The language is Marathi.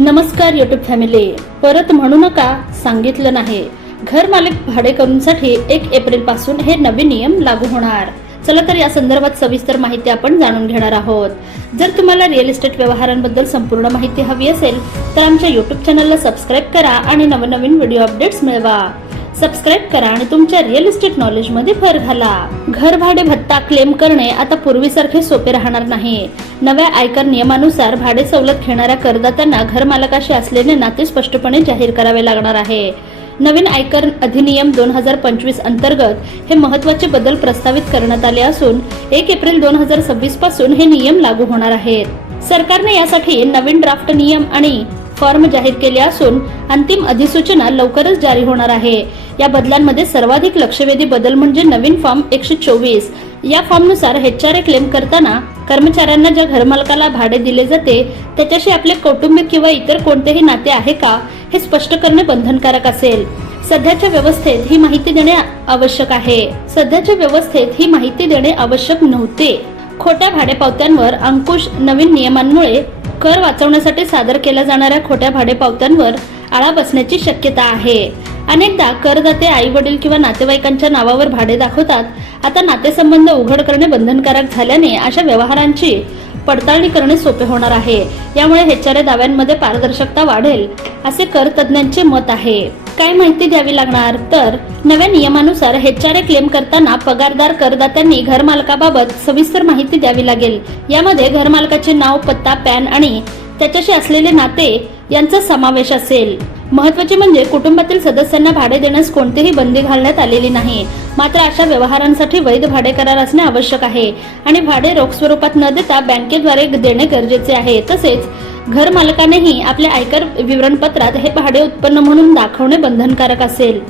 नमस्कार यूट्यूब फॅमिली, परत म्हणू नका सांगितलं नाही. घर मालक भाडेकरूंसाठी 1 एप्रिल पासून हे नवीन नियम लागू होणार. चला तर या संदर्भात सविस्तर माहिती आपण जाणून घेणार आहोत. जर तुम्हाला रिअल इस्टेट व्यवहारांबद्दल संपूर्ण माहिती हवी असेल तर आमच्या यूट्यूब चॅनलला सबस्क्राईब करा आणि नवनवीन व्हिडिओ अपडेट्स मिळवा. सबस्क्राईब करा आणि तुमच्या रिअल इस्टेट नॉलेज मध्ये भर घाला. घर भाडे भत्ता क्लेम करणे आता पूर्वीसारखे सोपे राहणार नाही. नव्या आयकर नियमानुसार भाडे सवलत घेणाऱ्या करदात्यांना घर मालकाशी असलेले नाते स्पष्टपणे जाहीर करावे लागणार आहे. नवीन आयकर अधिनियम 2025 अंतर्गत हे महत्त्वाचे बदल प्रस्तावित करण्यात आले असून 1 एप्रिल 2026 पासून हे नियम लागू होणार आहेत. सरकारने यासाठी नवीन ड्राफ्ट नियम आणि फॉर्म जाहीर केले असून अंतिम अधिसूचना लवकरच जारी होणार आहे. या बदलांमध्ये सर्वाधिक लक्षवेधी बदल म्हणजे नवीन फॉर्म 124. या फॉर्मनुसार HRA क्लेम करताना कर्मचाऱ्यांना ज्या घरमालकाला भाडे दिले जाते त्याच्याशी आपले कौटुंबिक किंवा इतर कोणतेही नाते आहे का हे स्पष्ट करणे बंधनकारक असेल. सध्याच्या व्यवस्थेत ही माहिती देणे आवश्यक नव्हते. खोट्या भाडेपावत्यांवर अंकुश. नवीन नियमांमुळे कर वाचवण्यासाठी सादर केल्या जाणाऱ्या खोट्या भाडेपावत्यांवर आळा बसण्याची शक्यता आहे. अनेकदा करदाते आई वडील किंवा नातेवाईकांच्या नावावर भाडे दाखवतात. आता नातेसंबंध उघड करणे बंधनकारक झाल्याने अशा व्यवहारांची पडताळणी करणे सोपे होणार आहे. यामुळे HRA दाव्यांमध्ये पारदर्शकता वाढेल असे कर तज्ञांचे मत आहे. काय माहिती द्यावी लागणार तर नव्या नियमानुसार HRA क्लेम करताना पगारदार करदात्यांनी घरमालकाबाबत सविस्तर माहिती द्यावी लागेल. यामध्ये घरमालकाचे नाव, पत्ता, पॅन आणि त्याच्याशी असलेले नाते यांचा समावेश असेल. महत्त्वाचे म्हणजे कुटुंबातील सदस्यांना भाडे देण्यास कोणतीही बंदी घालण्यात आलेली नाही. मात्र अशा व्यवहारांसाठी वैध भाडे करार असणे आवश्यक आहे आणि भाडे रोख स्वरूपात न देता बँकेद्वारे देणे गरजेचे आहे. तसेच घर मालकानेही आपल्या आयकर विवरणपत्रात हे भाडे उत्पन्न म्हणून दाखवणे बंधनकारक असेल.